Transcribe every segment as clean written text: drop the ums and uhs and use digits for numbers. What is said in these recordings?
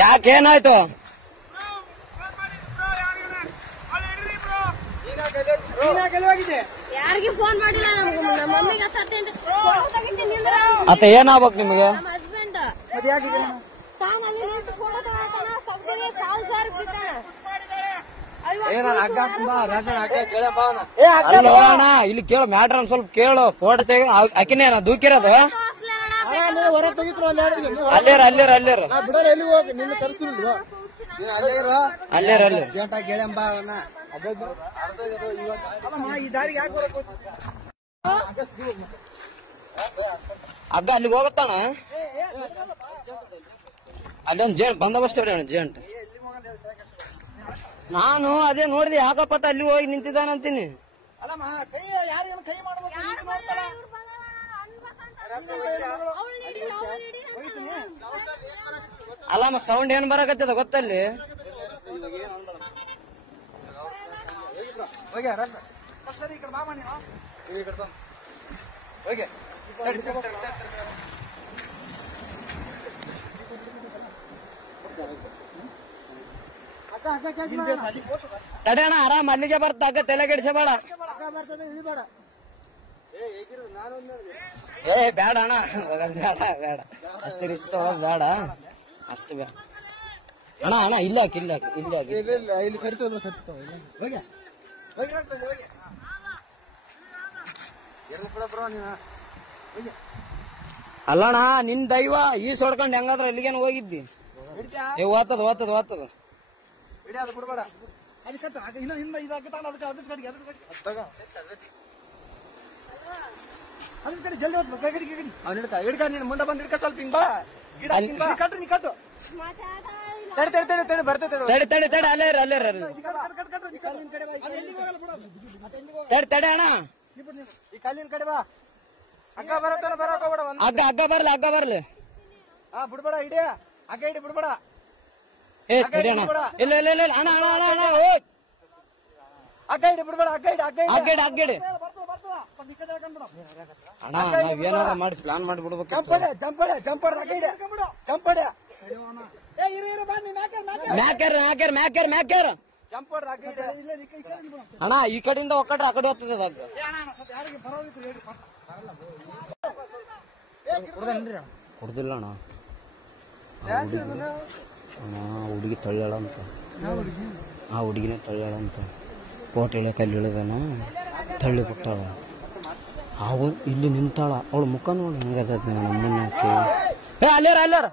ಯಾಕೇನಾಯ್ತು? ಯಾರಿಗೆ ಫೋನ್ ಮಾಡಿಲ್ಲ, ನಮ್ಮ ಮಮ್ಮಿಗೆ ಅತ್ತ ಏನಾಗ್ಬೇಕು ನಿಮಗೆ? ನಮ್ಮ ಹಸ್ಬೆಂಡ್ ಇಲ್ಲಿ ಕೇಳು ಮ್ಯಾಟ್ರ್ ಸ್ವಲ್ಪ ಕೇಳು. ಫೋಟೋ ತೆಗಿ ಅಕಿನೇ ದೂಕಿರೋದು ಅಲ್ಲೇರ ಅಲ್ಲೇರ ಅಲ್ಲೇರ ಅಲ್ಲೇರ ಅಲ್ಲೇರ ಅಗ್ಗ ಅಲ್ಲಿಗೆ ಹೋಗತ್ತಾನ. ಅಲ್ಲೊಂದು ಜೇಂಟ್ ಬಂದೋಬಸ್ತ್ ಅಣ್ಣ ಜೇಂಟ್. ನಾನು ಅದೇ ನೋಡಿದೆ ಯಾಕಪ್ಪತ್ತ ಅಲ್ಲಿ ಹೋಗಿ ನಿಂತಿದ್ದಾನಂತೀನಿ. ಅಲ್ಲಮ್ಮ ಸೌಂಡ್ ಏನ್ ಬರಕತ್ತದ ಗೊತ್ತಲ್ಲಿ? ತಡೆಯಣ ಆರಾಮ್ ಅಲ್ಲಿಗೆ ಬರ್ತಾಗ ತಲೆ ಕೆಡಿಸಬೇಡ. ಏ ಬೇಡ ಅಣ್ಣ ಬೇಡ ಬೇಡ ಅಷ್ಟು ರಿಸ್ಕ್ ತಗೋದ್ ಬೇಡ ಅಷ್ಟು ಬೇಡ ಅಣ್ಣ. ಅಣ್ಣ ಇಲ್ಲ ಹಾಕಿ ಇಲ್ಲ ಹಾಕಿ ಇಲ್ಲ ಹಾಕಿ ಇಲ್ಲಿ ಅಲ್ಲಣ್ಣ ನಿನ್ ದೈವ ಈ ಸೊಡ್ಕೊಂಡ್ ಹೆಂಗಾದ್ರ ಎಲ್ಲಿಗೇನು ಹೋಗಿದ್ದಿ? ಓದ್ತದ ಓದ್ತದ ಓದ್ತದ ಜಲ್ದಿ ಮುಂದೆ ಬಂದ್ ಹಿಡ್ಕ ಸ್ವಲ್ಪ ಹಿಂಗ್ ಬಾ. ತಡೆ ತಡೆ ತಡೆ ಅಲ್ಲೇರ ಅಲ್ಲೇರ ತಡೆ ತಡೆ ಅಣ್ಣ ಈ ಕಲ್ಲಿನ ಕಡೆ ಬಾ. ಅಗ್ಗ ಬರತ್ತಾರ ಬರಕ್ ಹೋಗ್ಬೇಡ. ಅಗ್ಗ ಅಗ್ಗ ಬರ್ಲಿ ಅಗ್ಗ ಬರ್ಲಿ. ಬಿಡ್ಬೇಡ ಹಿಡಿಯ ಅಗ್ಗ ಹಿಡಿ ಬಿಡ್ಬೇಡ. ಏ ತಡಿ ಅಣ್ಣ ಇಲ್ಲ ಇಲ್ಲ ಇಲ್ಲ ಅಣ್ಣ ಅಣ್ಣ ಅಣ್ಣ ಅಣ್ಣ ಅಗ್ಗ ಹಿಡಿ ಬಿಡ್ಬೇಡ. ಅಗ್ಗ ಹಿಡಿ ಅಗ್ಗ ಅಗ್ಗಡಿ ಅಗ್ಗಡಿ ಅಣ್ಣ ನಾವೇನಾರ ಮಾಡಿ ಪ್ಲಾನ್ ಮಾಡಿ ಬಿಡ್ಬೇಕು. ಚಂಪಡೆ ಚಂಪಡೆ ಚಂಪಡೆ ಅಗ್ಗ ಹಿಡಿ ಚಂಪಡೆ ಮ್ಯಾಕರ್ ಮ್ಯಾಕರ್ ಮ್ಯಾಕರ್ ಮ್ಯಾಕರ್ ಚಂಪಡೆ ಅಗ್ಗ ಹಿಡಿ. ಅಣ್ಣ ಈ ಕಡೆಯಿಂದ ಒಕ್ಕಟ್ರೆ ಆ ಕಡೆ ಹೋಗ್ತದೆ ಅಗ್ಗ. ಕೊಡ್ದಿಲ್ಲ ಅಣ್ಣ ಹುಡುಗಿ ತಳ್ಳಾಳ ಅಂತ. ಆ ಹುಡುಗಿನೇ ತಳ್ಳಾಳ ಅಂತ ಕೋಟೆ ಇಳಿಯಕ್ಕೆ ಅಲ್ಲಿ ಇಳಿದಾನ ತಳ್ಳಿ ಬಿಟ್ಟಾಳ. ಅವು ಇಲ್ಲಿ ನಿಂತಾಳ ಅವಳು ಮುಖ ನೋಡಿ ಹೆಂಗದ ನಮ್ಮನ್ನಕ್ಕೆ. ಅಲ್ಲಾರ ಅಲ್ಲಾರ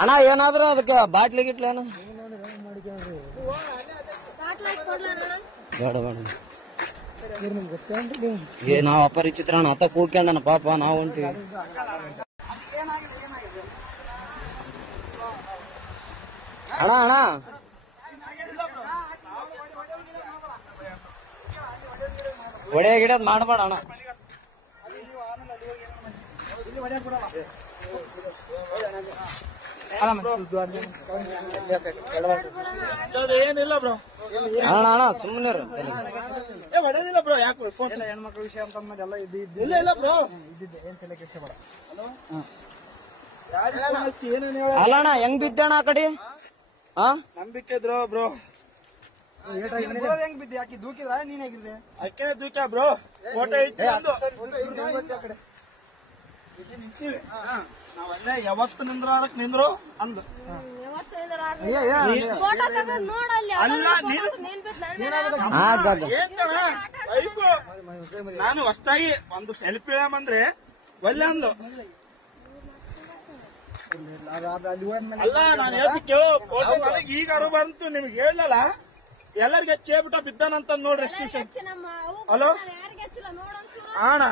ಅಣ್ಣ ಏನಾದ್ರು ಅದಕ್ಕೆ ಬಾಟ್ಲಿ ಗಿಟ್ಲಿ ಏನು ಬೇಡ ಬೇಡ. ಏ ನಾವ್ ಅಪರಿಚಿತ್ರ ಅಣ್ಣ ಅತ್ತ ಕೂಗ್ಕೊಂಡನ ಪಾಪ ನಾವು ಹೊಂಟಿವಿ. ಅಣ್ಣ ಅಣ್ಣ ಒಡೆ ಗಿಡದ್ ಮಾಡಬೇಡ ಅಣ್ಣ. ಏನಿಲ್ಲ ಬ್ರೋ ಅಣ್ಣ ಅಣ್ಣ ಸುಮ್ಮನೆ ಹೊಡೆದಿಲ್ಲ ಬ್ರೋ. ಯಾಕೆ ಹೆಣ್ಮಕ್ಳ ವಿಷಯ ಅಂತ ಎಲ್ಲ ಇಲ್ಲ ಇಲ್ಲ ಬ್ರೋ ಇದ್ದಿದ್ದೆ. ಏನ್ ತಲೆ ಕೆಡಿಸ ಬೇಡ. ಅಲ್ಲ ಅಣ್ಣ ಹೆಂಗ್ ಬಿದ್ದಣ್ಣ ಆ ಕಡೆ? ನಂಬಿಕೆ ಇದ್ರು ಬ್ರೋ. ಹೆಂಗ್ ಬಿದ್ದೆ? ಯಾಕೆ ದೂಕಿದ್ರ ನೀನ್ ಹೇಗಿದ್ದೆ? ಅಕ್ಕೇ ದೂಕ ಬ್ರೋ. ಫೋಟೋ ಇತ್ತು ನಾವಲ್ಲೇ ಯಾವತ್ತು ನಿಂದ್ರಕ್ ನಿಂದ್ರು ಅಂದು. ನಾನು ಹೊಸ್ತಾಗಿ ಒಂದು ಸೆಲ್ಫಿ ಅಂದ್ರೆ ಒಳ್ಳೆ ಅಂದು. ಅಲ್ಲ ನಾನು ಹೇಳ್ತಿಕ್ಕೆ ಫೋಟೋ ನನಗೆ ಈಗ ಅರು ಬಂತು ನಿಮ್ಗೆ ಹೇಳಲ್ಲ. ಎಲ್ಲರಿಗೆ ಚೇಬಿಟ ಬಿದ್ದಾನಂತ ನೋಡ್ರಿ ಎಸ್ಟಿಷನ್. ಹಲೋ ಅಣ್ಣ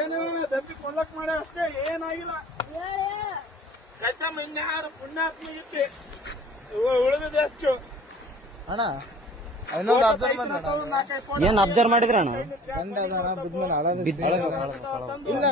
ಏನು ದಬ್ಬಿ ಕೊಲ್ಲಕ್ ಮಾಡ ಅಷ್ಟೇ ಏನಾಗಿಲ್ಲ. ಕಚ್ಚಮ್ಮ ಇನ್ಯಾರು ಪುಣ್ಯಾತ್ಮ ಇತ್ತು ಉಳಿದಿದೆ ಅಷ್ಟು. ಅಣ್ಣ ಏನ್ ಅಬ್ಸರ್ವ್ ಮಾಡಿದ್ರ ಅಣ್ಣ? ಇಲ್ಲ